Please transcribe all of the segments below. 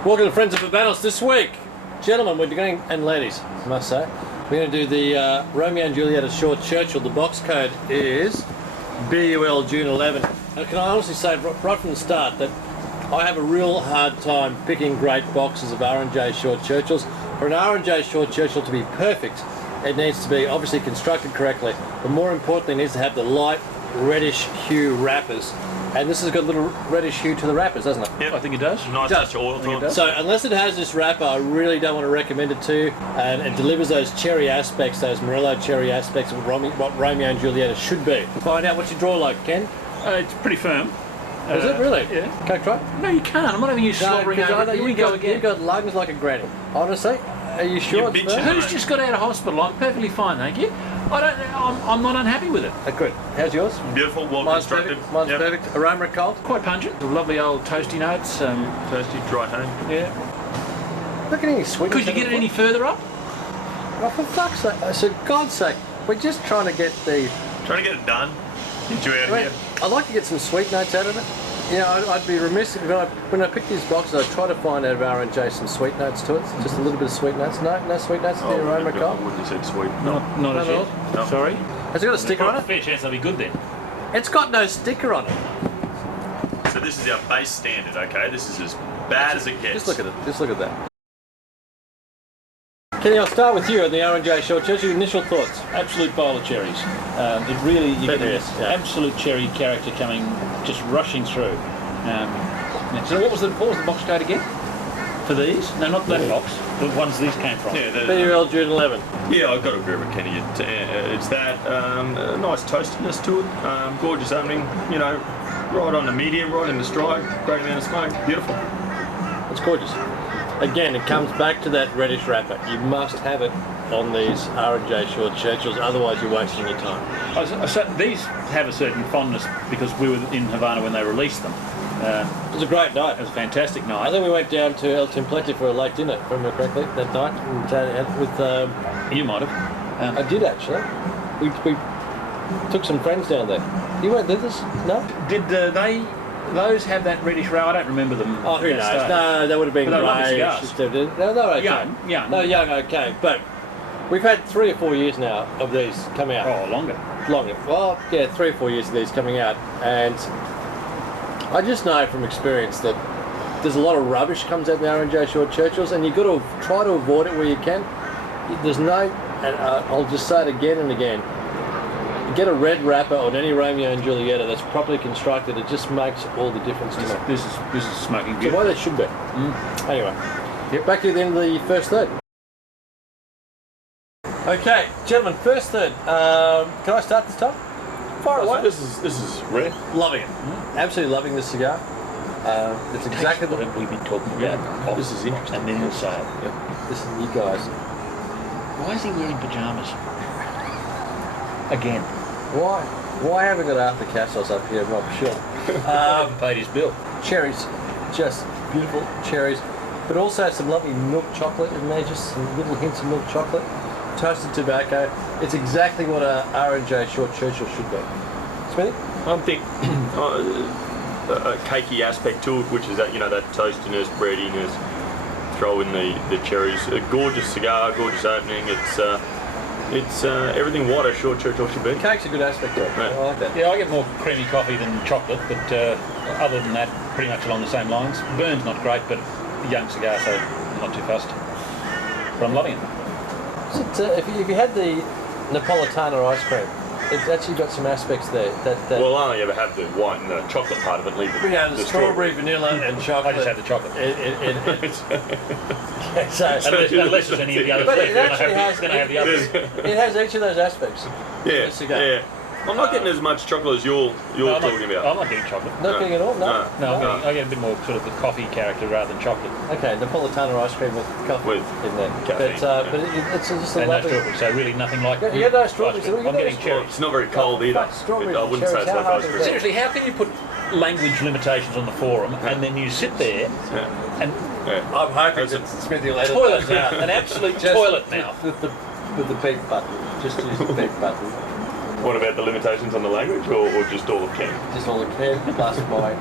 Welcome to Friends of Barbados this week. Gentlemen, we're going, and ladies, I must say, we're going to do the Romeo and Juliet short Churchill. The box code is BUL June 11. And can I honestly say right from the start that I have a real hard time picking great boxes of R&J short Churchills. For an R&J short Churchill to be perfect, it needs to be obviously constructed correctly, but more importantly, it needs to have the light reddish hue wrappers. And this has got a little reddish hue to the wrappers, doesn't it? Yep, I think it does. Nice touch of oil to it. So unless it has this wrapper, I really don't want to recommend it to you. And it delivers those cherry aspects, those Morello cherry aspects of what Romeo and Juliet should be. Find out what's your draw like, Ken. It's pretty firm. Is it really? Yeah. Can I try? No, you can't. I'm not having you slobbering over it. You've got lungs like a granny. Honestly, are you sure? Who's just got out of hospital? I'm perfectly fine, thank you. I'm not unhappy with it. Good. How's yours? Beautiful, well Mine's constructed. Perfect. Mine's perfect. Aroma cold. Quite pungent. Lovely old toasty notes. Toasty, dry home. Yeah. Look at any sweetness. Could you get it any further up? Oh, for fuck's sake! For God's sake, we're just trying to get the. Trying to get it done. Get you out of here. I'd like to get some sweet notes out of it. Yeah, I'd be remiss if when I pick these boxes, I try to find out of R&J some sweet notes to it. Just a little bit of sweet notes. No sweet notes to the aroma cold. I wouldn't have said sweet. Not as yet. No. Sorry. Has it got a sticker on it? Fair chance they'll be good then. It's got no sticker on it. So this is our base standard, okay? This is as bad as it gets. Just look at it. Just look at that. Kenny, I'll start with you on the R&J short Churchill. Your initial thoughts? Absolute bowl of cherries. You get this absolute cherry character coming, just rushing through. So what was the box code again? For these? No, not that box. The ones these came from. Yeah, BUL June 11. Yeah, I've got to agree with Kenny. It's that nice toastiness to it. Gorgeous opening. You know, right on the medium, right in the stride. Great amount of smoke. Beautiful. It's gorgeous. Again, it comes back to that reddish wrapper. You must have it on these R&J short Churchills, otherwise you're wasting your time. These have a certain fondness because we were in Havana when they released them. It was a great night. It was a fantastic night. I think we went down to El Templete for a late dinner, if I remember correctly, that night. With you might have. I did actually. We took some friends down there. You weren't with us? No? Did those have that reddish row? I don't remember them. Oh, who knows? No, they would have been grey. They were okay. Young. No, young, okay. But we've had 3 or 4 years now of these coming out. Oh, longer. Well, yeah, 3 or 4 years of these coming out. And I just know from experience that there's a lot of rubbish comes out of the R&J short Churchills, and you've got to try to avoid it where you can. There's no, and I'll just say it again and again, get a red wrapper on any Romeo and Juliet that's properly constructed. It just makes all the difference to me. This is smoking good. The way they should be. Anyway, back to the end of the first third. Okay, gentlemen, first third. Can I start this time? Far away. This is rare. Loving it. Absolutely loving this cigar. It's exactly what we've been talking about. Oh, this is interesting. And then he'll say it. Yep. This is you guys. Why is he wearing pajamas? Again. Why haven't we got Arthur Cassos up here? I'm not sure. Haven't paid his bill. Cherries, just beautiful cherries, but also some lovely milk chocolate in there, just some little hints of milk chocolate. Toasted tobacco. It's exactly what a R&J short Churchill should be. Smithy? I think a cakey aspect to it, which is that, you know, that toastiness, breadiness. Throw in the cherries. A gorgeous cigar, gorgeous opening. It's everything what a short Churchill should be. Cake's a good aspect to it. Right. I like that. Yeah, I get more creamy coffee than chocolate, but other than that, pretty much along the same lines. Burn's not great, but a young cigar, so I'm not too fussed. But I'm loving it. If you had the Napolitana ice cream, it's actually got some aspects there. Well, I only ever have the white and the chocolate part of it. Leave it. Yeah, the strawberry, vanilla, and chocolate. I just had the chocolate. Unless there's any of the others. But it actually has. Then I have the others. It has each of those aspects. Yeah. I'm not getting as much chocolate as you're talking about. I'm not getting chocolate. Not getting at all? No. I get a bit more sort of the coffee character rather than chocolate. Okay, Napolitana ice cream with coffee in there. Caffeine. But it's just a and no lovely... strawberries, so really nothing like Yeah, no strawberries. I'm getting cherries. It's not very cold either. Strawberries I wouldn't say it's like ice cream. Seriously, how can you put language limitations on the forum and then you sit there and... I'm hoping that Smithy will edit toilet those now, out. an absolute toilet now. With the beep button. Just use the beep button. What about the limitations on the language, or just all of Ken? Just all the Ken plus my.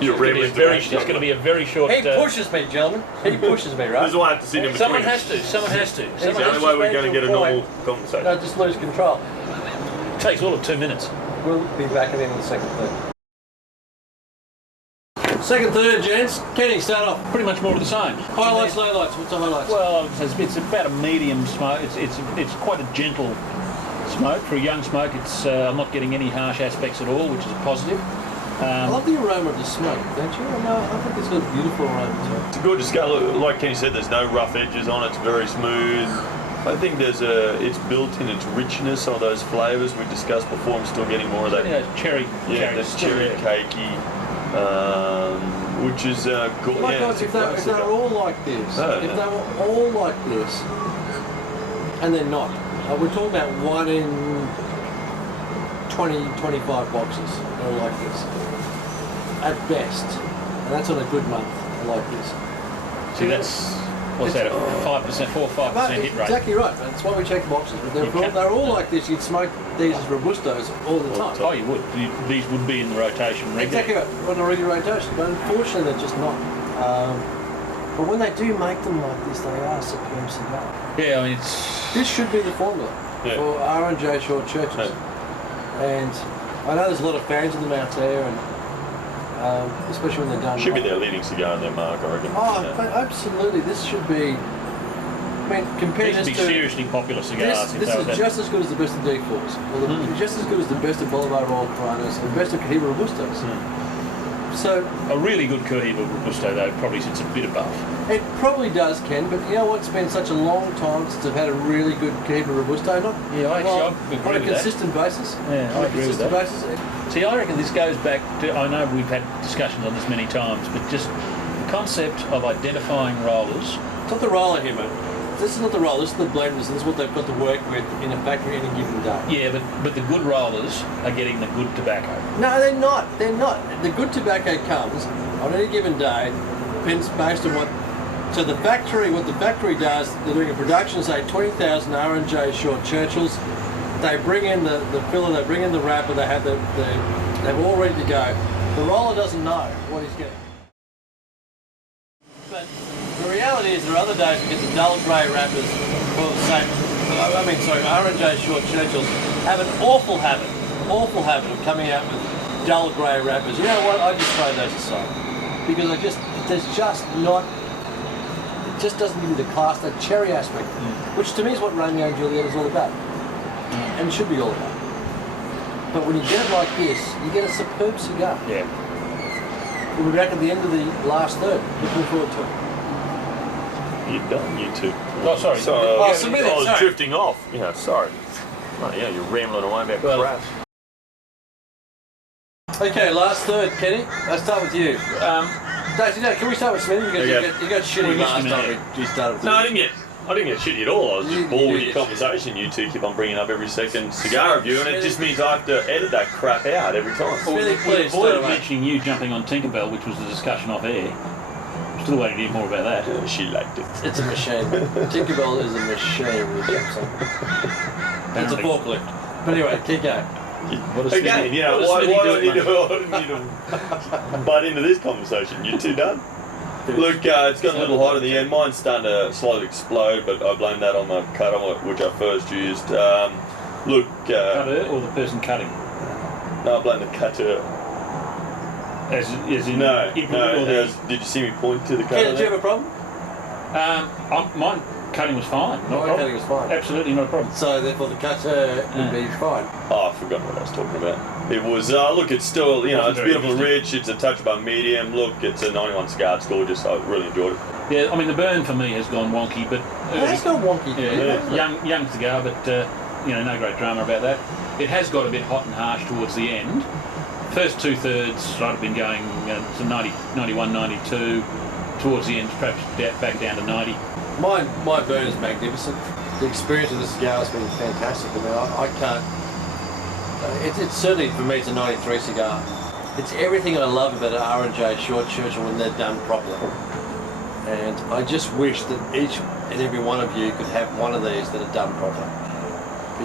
You're rambling. It's going to be a very short. He pushes me, gentlemen. He pushes me, right? This is why I have to sit in between. Someone has to. Someone has to. It's the only way we're going to get a normal conversation. No, just lose control. It takes all of 2 minutes. We'll be back at the end of the second third. Second third, gents. Kenny, start off. Pretty much more of the same. Highlights, lowlights. What's the highlights? Well, it's about a medium smoke. It's quite a gentle smoke for a young smoke. It's I'm not getting any harsh aspects at all, which is a positive. I love the aroma of the smoke, don't you? I think it's got a beautiful aroma to it. It's a gorgeous scale. Like Kenny said, there's no rough edges on it. It's very smooth. I think it's built in its richness, some of those flavours we discussed before. I'm still getting more of that. Cherry. That's cherry cakey, which is cool. My God, if they were all like this, if they were all like this, and they're not, we're talking about 1 in 20, 25 boxes that are like this, at best, and that's on a good month like this. See, what's that? 5%, 4 or 5% hit rate. Exactly right. That's why we check boxes. But they're all like this. You'd smoke these as robustos all the time. Oh, you would. These would be in the rotation regularly. Exactly right. On a regular rotation. But unfortunately, they're just not. But when they do make them like this, they are superb cigar. Yeah, I mean, This should be the formula for R&J Short Churchills. And I know there's a lot of fans of them out there, and especially when they're done. Should be their leading cigar in their mark, I reckon. Oh, absolutely. This should be. I mean, compared these to would be seriously popular cigars. This is just as good as the best of D4s, just as good as the best of Bolivar Royal Coronas, and the best of Cohiba Robustos. So a really good Cohiba Robusto, though, probably sits a bit above. It probably does, Ken, but you know what? It's been such a long time since I've had a really good Cohiba Robusto. I agree on a with consistent basis. Yeah, I agree with that. Basis. See, I reckon this goes back to, I know we've had discussions on this many times, but just the concept of identifying rollers. It's not the roller here, mate. This is not the roller, this is the blenders, this is what they've got to work with in a factory any given day. Yeah, but the good rollers are getting the good tobacco. No, they're not. They're not. The good tobacco comes on any given day, depends based on what. So the factory, what the factory does, they're doing a production, say 20,000 R&J Short Churchills. They bring in the filler, they bring in the wrapper, they have they're all ready to go. The roller doesn't know what he's getting. But the reality is there are other days we get the dull grey wrappers for the same, R&J Short Churchills have an awful habit of coming out with dull grey wrappers. You know what, I just throw those aside. Because there's just not, it just doesn't give you the class, that cherry aspect, which to me is what Romeo and Juliet is all about. And it should be all about. But when you get it like this, you get a superb cigar. Yeah. We'll be back at the end of the last third. Looking forward to it. You're done, you two. Oh, sorry. I was drifting off. Yeah, sorry. Oh, yeah, you're rambling away about crap. Okay, last third, Kenny. Let's start with you. Can we start with Smithy? Because you got shitty last time we started with No, I didn't get shitty at all. I was just bored with your conversation. You two keep on bringing up every second cigar review, and it just means I have to edit that crap out every time. Smithy, We please. avoided mentioning you jumping on Tinkerbell, which was the discussion off air. Still waiting to hear more about that. She liked it. It's a machine. Tinkerbell is a machine with something. It's a forklift. But anyway, keep going. Again, you know, why do I need to butt into this conversation? You two done? Look, it's gotten a little hot in the end. Mine's starting to slowly explode, but I blame that on the cutter, which I first used. Cutter or the person cutting? No, I blame the cutter. As in did you see me point to the cutter? Ken, did you have a problem? Mine cutting was fine. My cutting was fine. Absolutely not a problem. So therefore the cutter would be fine. Oh, I forgot what I was talking about. It was, look, it's still, it's beautiful rich, it's a touch above medium. Look, it's a 91 cigar, it's gorgeous. I really enjoyed it. Yeah, I mean, the burn for me has gone wonky, but... It's gone wonky. Young cigar, but, no great drama about that. It has got a bit hot and harsh towards the end. First two-thirds, I'd have been going to 90, 91, 92. Towards the end, perhaps back down to 90. My burn is magnificent. The experience of the cigar has been fantastic. I mean, I can't... It's certainly, for me, it's a 93 cigar. It's everything I love about an R&J Short Churchill when they're done properly. And I just wish that each and every one of you could have one of these that are done properly.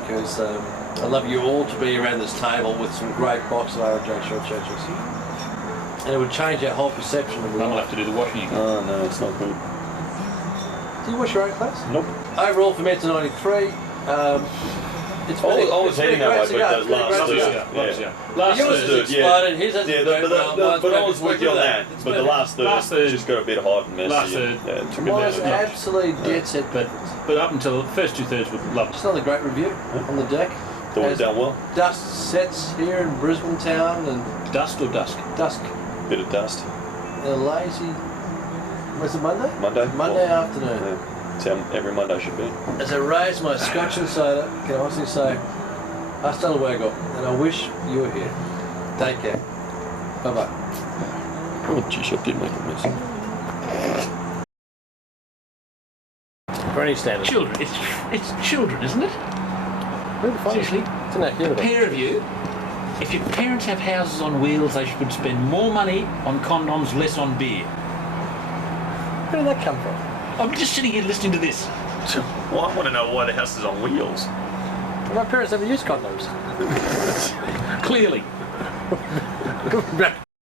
Because I'd love you all to be around this table with some great box of RJ short Churchills. And it would change our whole perception of I'll life. have to do the washing again. Oh no, it's not good. Do you wash your own clothes? Nope. Overall, for me, it's a 93. It's been I was heading that way, but those last two. Last Yours third. has exploded, his hasn't Yeah, been but I was with you on that. It's But the been- last third just got a bit hot and messy. Last and, third. it took a Mine's bit of absolutely dead set, but But up until the first 2/3 were lovely. it's another great review on the deck. thought it As done well. dust sets here in Brisbane town and Dust or dusk? dusk Bit of dust. and a lazy. Was it Monday? Monday. Monday Well, afternoon. yeah. That's how every Monday should be. As I raise my scotch and soda, can I honestly say, hasta luego, and I wish you were here. Take care. Bye bye. Oh, geez, I did make a mess. For any standards. Children. It's children, isn't it? Really funny. Seriously? It's an activity. Pair of you. If your parents have houses on wheels, they should spend more money on condoms, less on beer. Where did that come from? I'm just sitting here listening to this. Well, I want to know why the house is on wheels. My parents never used condoms. Clearly.